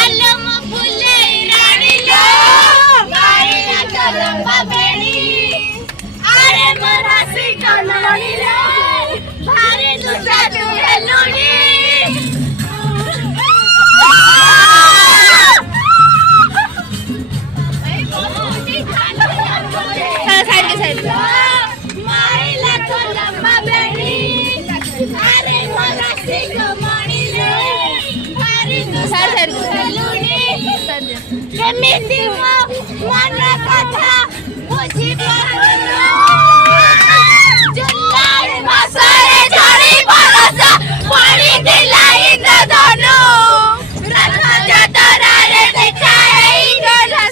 ଆଲୋ ମୋ ଫୁଲେଇ ରାଣୀଲୋ ମାରିଲା ତୋ ଲମ୍ବା ବେଣୀ ଆରେ ମୋ ରାଶି କଲଣିରେ ଭାରି ଦୁଷ୍ଟ ତୁ ହେଲୁଣି ମାରିଲା ତୋ ଲମ୍ବା ବେଣୀ ଆରେ ମୋ ରାଶି କଲଣିରେ ଭାରି ଦୁଷ୍ଟ ତୁ ହେଲୁଣି କେମିତି ମୋ ମନ କଥା ବୁଝିପାରୁନୁ ଜୁଲାଇ ମାସରେ ଝଡ଼ି ବରଷ ପଡ଼ିଥିଲା ଇନ୍ଦ୍ରଧନୁ ରଥ ଯାତ୍ରାରେ ଦେଖା ହେଇଗଲା